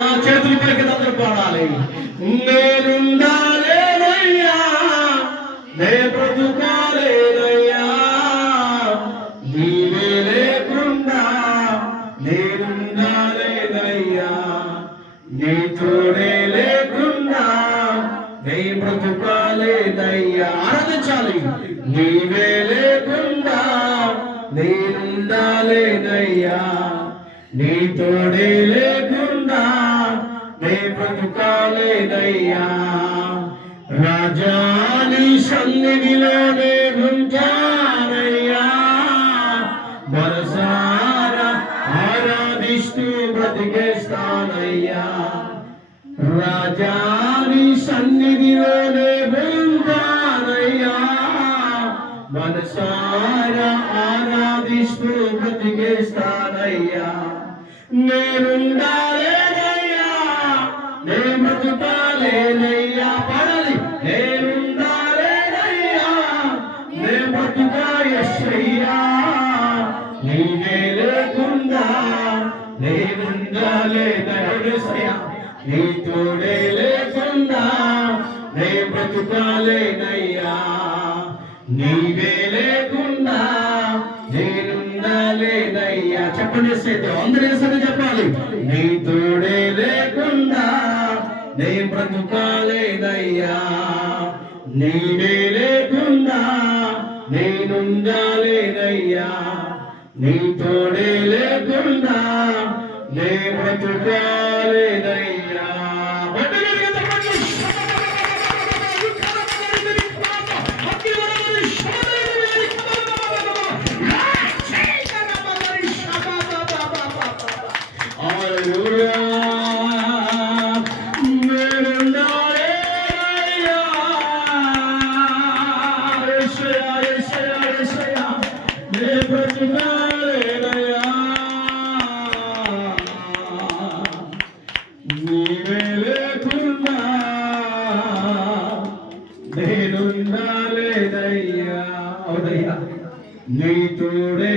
చేతులు పైకి అందరూ పాడాలి. నేనుండాలేనయ్యా, నే బ్రతుకాలేనయ్యా, నీవే లేకుండా నేనుండాలేనయ్యా, నీ తోడే లేకుండా నే బ్రతుకాలేనయ్యా. ఆరాధించాలి. నీవే లేకుండా నేనుండాలేనయ్యా, నీ తోడే లేకుండా నే బ్రతుకాలేనయ్యా. రాజా నీ సన్నిధిలోనే ఉంటానయ్యా, మనసారా ఆరాధిస్తూ బ్రతికేస్తానయ్యా. రాజా నీ సన్నిధిలోనే ఉంటానయ్యా, మనసారా ఆరాధిస్తూ బ్రతికేస్తానయ్యా. నేనుండాలేనయ్యా, నే బ్రతుకాలేనయ్యా. పాడాలి. నేనుండాలేనయ్యా, నే బ్రతుకా యేసయ్యా, నీవే లేకుండా నేనుండాలేనయ్యా, నీ తోడే లేకుండా నే బ్రతుకాలేనయ్యా, నీవే లేకుండా నేనుండాలేనయ్యా. చెప్పండి సేద్యం అందరూ వేసని చెప్పాలి. నీ తోడే లేకుండా నే బ్రతుకాలేనయ్యా, నీవే లేకుండా నేనుండాలేనయ్యా, నీ తోడే లేకుండా నే బ్రతుకాలేనయ్యా. నీవే లేకుండా నేనుండాలేనయ్యా. అవునయ్యా, నీ తోడే